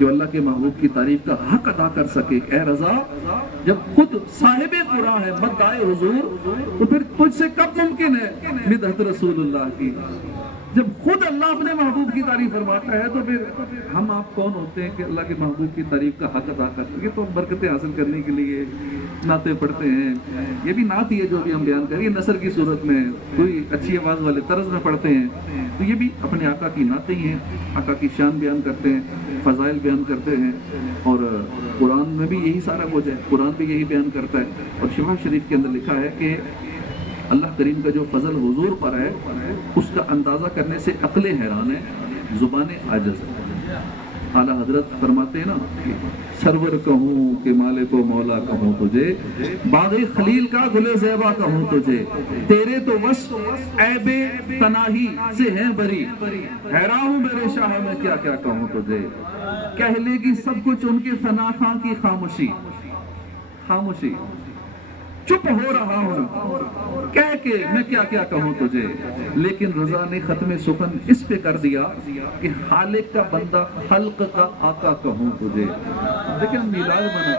کہ وہ اللہ کے محبوب کی تعریف کا حق ادا کر سکے. اے رضا، جب خود صاحب قرآن ہے، مدعائے حضور، تو پھر تجھ سے کب ممکن ہے مدحت رسول اللہ کی؟ جب خود اللہ اپنے محبوب کی تعریف فرماتا ہے تو پھر ہم آپ کون ہوتے ہیں کہ اللہ کے محبوب کی تعریف کا حق ادا کر سکے؟ تو برکتیں حاصل کرنے کے لیے نعتیں پڑھتے ہیں. یہ بھی نعت ہی ہے جو بھی ہم بیان کریں، یہ نثر کی صورت میں کوئی اچھی آواز والے طرز میں پڑھتے ہیں، تو یہ بھی اپنے آقا کی نعتیں ہی ہیں. آقا کی شان بیان کرتے ہیں، فضائل بیان کرتے ہیں، اور قرآن میں بھی یہی سارا کچھ ہے. قرآن بھی یہی بیان کرتا ہے. اور شفا شریف کے اندر لکھا ہے کہ اللہ کریم کا جو فضل حضور پر ہے اس کا اندازہ کرنے سے عقلیں حیران ہے، زبانیں عاجز ہے. اعلیٰ حضرت فرماتے ہیں نا کہ سرور کہوں کہ مالک و مولا کہوں تجھے، باغ خلیل کا گل زیبا کہوں تجھے، تیرے تو وصف عیب تناہی سے ہیں بری، حیران ہوں میرے شاہ میں کیا کیا کہوں تجھے. کہہ لے گی سب کچھ ان کے فنا خاں کی خاموشی، خاموشی، چپ ہو رہا ہوں کہہ کے میں کیا کیا کہوں تجھے. لیکن رضا نے ختم سخن اس پہ کر دیا کہ خالق کا بندہ خلق کا آقا کہوں تجھے. لیکن میلاد بنا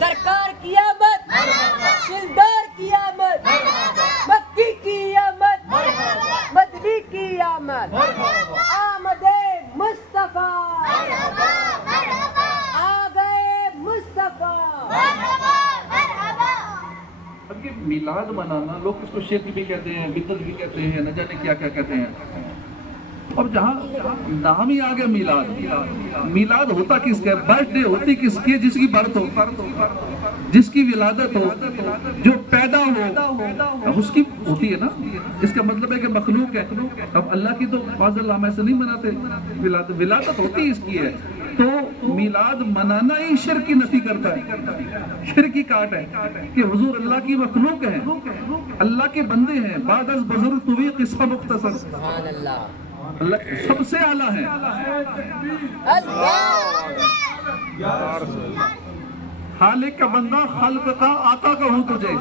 سرکار کی آمد، دلدار کی آمد، مکی کی آمد، مدنی کی آمد، آمد مصطفیٰ، آ گئے مصطفیٰ. اب یہ میلاد منانا لوگ اس کو شرک بھی کہتے ہیں، بدعت بھی کہتے ہیں، نہ جانے کیا کیا کہتے ہیں. اور جہاں نام ہی آ گیا میلاد، میلاد ہوتا کس کا؟ برتھ ڈے ہوتی کس کی؟ جس کی برتھ ہو، جس کی ولادت ہو، جو پیدا ہو، اس کی ہوتی ہے نا. اس کا مطلب ہے کہ مخلوق ہے. اب اللہ کی تو بعض اللہ ایسے نہیں مناتے ولادت، ولادت ہوتی اس کی ہے. تو میلاد منانا ہی شرک کی نفی کرتا ہے، شرک کی کاٹ ہے کہ حضور اللہ کی مخلوق ہیں، اللہ کے بندے ہیں. بعد از بزرگ توی قصہ مختصر، سبحان اللہ، اللہ سب سے اعلیٰ ہے. خالق کا بندہ خلق کا آقا کہوں تجھے،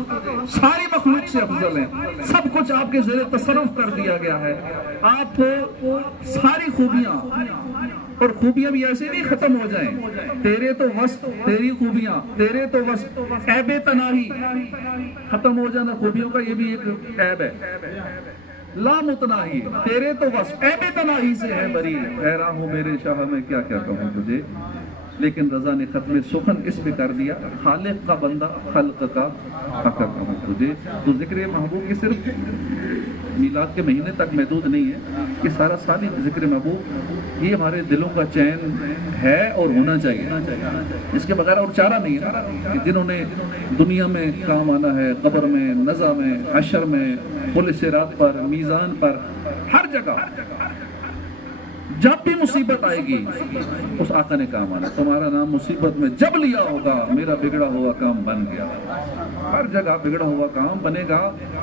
ساری مخلوق سے افضل ہے. سب کچھ آپ کے زیر تصرف کر دیا گیا ہے. آپ کو ساری خوبیاں، اور خوبیاں بھی ایسے نہیں ختم ہو جائیں. تیرے تو وصف، تیری خوبیاں، تیرے تو وصف عیب تناہی، ختم ہو جانا خوبیوں کا یہ بھی ایک عیب ہے. لا متناہی، تیرے تو وصف عیب تناہی سے ہے بری، حیران ہوں میرے شاہ میں کیا کیا کہوں تجھے. لیکن رضا نے ختم سخن اس پہ کر دیا، خالق کا بندہ خلق کا آقا کہوں تجھے. تو ذکر محبوب کی صرف میلاد کے مہینے تک محدود نہیں ہے، یہ سارا سال ہی ذکر محبوب یہ ہمارے دلوں کا چین ہے اور ہونا چاہیے. اس کے بغیر اور چارہ نہیں ہے. کہ جنہوں نے دنیا میں کام آنا ہے، قبر میں، نزا میں، حشر میں، پل صراط پر، میزان پر، ہر جگہ جب بھی مصیبت آئے گی اس آقا نے کام آنا. تمہارا نام مصیبت میں جب لیا ہوگا میرا بگڑا ہوا کام بن گیا. ہر جگہ بگڑا ہوا کام بنے گا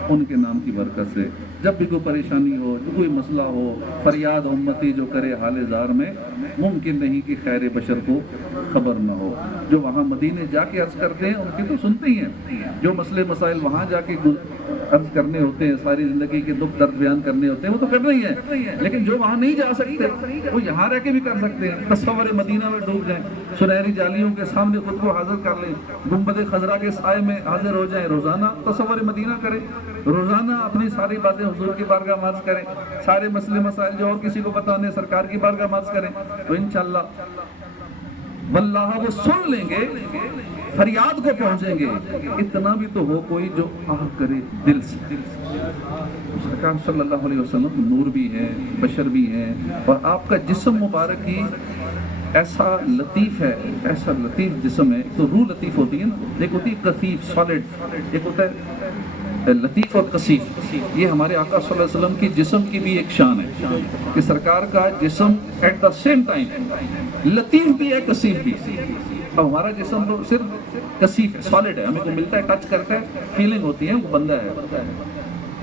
ان کے نام کی برکت سے. جب بھی کوئی پریشانی ہو، جو کوئی مسئلہ ہو، فریاد امتی جو کرے حال زار میں، ممکن نہیں کہ خیر بشر کو خبر نہ ہو. جو وہاں مدینے جا کے عرض کرتے ہیں ان کی تو سنتے ہی ہیں. جو مسئلے مسائل وہاں جا کے عرض کرنے ہوتے ہیں، ساری زندگی کے دکھ درد بیان کرنے ہوتے ہیں، وہ تو کرنا ہی ہے. لیکن جو وہاں نہیں جا سکتے وہ یہاں رہ کے بھی کر سکتے ہیں. تصور مدینہ میں ڈوب جائیں، سنہری جالیوں کے سامنے خود کو حاضر کر لیں، گنبد خضرا کے سائے میں حاضر ہو جائیں. روزانہ تصور مدینہ کریں، روزانہ اپنی ساری باتیں حضور کی بارگاہ میں عرض کریں، سارے مسئلے مسائل جو اور کسی کو بتانے سرکار کی بارگاہ میں عرض کریں، تو انشاءاللہ واللہ وہ سن لیں گے، فریاد کو پہنچیں گے. اتنا بھی تو ہو کوئی جو آہ کرے دل سے. سرکار صلی اللہ علیہ وسلم نور بھی ہے، بشر بھی ہیں، اور آپ کا جسم مبارک ہی ایسا لطیف ہے، ایسا لطیف جسم ہے. تو روح لطیف ہوتی ہے نا، ایک ہوتی ہے کثیف سالڈ، ایک ہوتا ہے لطیف اور کثیف. یہ ہمارے آقا صلی اللہ علیہ وسلم کی جسم کی بھی ایک شان ہے کہ سرکار کا جسم ایٹ دا سیم ٹائم لطیف بھی ہے، کثیف بھی. اب ہمارا جسم تو صرف کثیف ہے، سالڈ ہے، ہمیں کو ملتا ہے، ٹچ کرتا ہے، فیلنگ ہوتی ہے، وہ بندہ ہے.